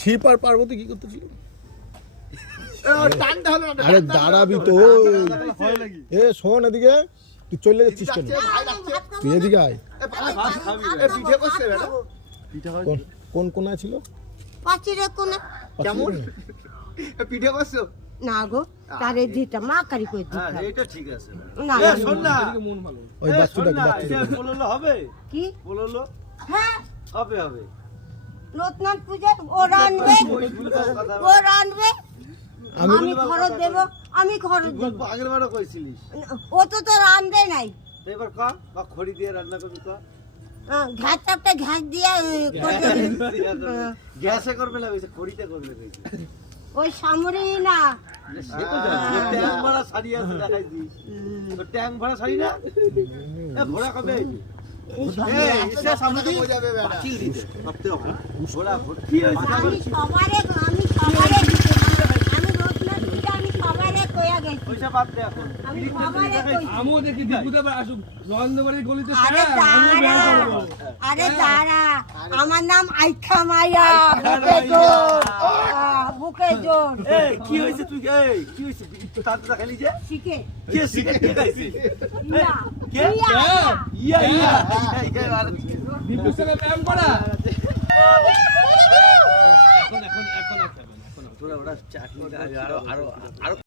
শিব আর পার্বতী কি করতেছিল? আরে দাঁড়াবি তো, এ শোন এদিকে, তুই চলে যাচ্ছিস কেন? তুই এদিকে আয়। কোন কোনায় ছিল? পাচিরে কোনা। কেমন পিঠে করছো না গো, তারে দিতা মা কারি কই দিতা। হ্যাঁ এইটা ঠিক আছে। না এ শোন না, ওই বাচ্চাটাকে বললো হবে কি? বললো হ্যাঁ, হবে হবে। লোকনাথ পূজা ও রানবে, ও রানবে। আমি খরচ দেব, আমি খরচ দেব। আগের বারও কইছিলিস। ও তো তো রানবে নাই। এবার কা বা খড়ি দিয়ে রান্না করবি কা? ঘাস চাপটা ঘাস দিয়ে করবে। গ্যাসে করবে না, কইছে খড়িতে করবে কইছে। ওই সামরি না। সে তো জানি ট্যাং ভরা শাড়ি আছে দেখাই দিস। তো ট্যাং ভরা শাড়ি না? এ ঘোড়া কবে? এটা সামনে দিয়ে যাবে বেটা। পাঁচিল দিতে ভাবতে হবে। ঘোড়া কি হইছে? আমি সবারে আমি লোকনাথ পূজা আমি সবারে কইয়া গেছি। পয়সা বাদ দে এখন। আমি সবারে কইছি। আমও দেখি দীপুদাবার আসুক নন্দবাড়ির গলিতে। আরে দাঁড়া, আমার নাম আইখা মাইয়া, বুকে জোর, বুকে জোর। এই কি হইছে তুই? এই কি হইছে? তাতে দেখালি যে শিখে কে শিখে কে গাইছে? ইয়া কে? ইয়া ইয়া দীপুর সঙ্গে প্রেম করা। এখন তোরা ওরা চাকরি আরো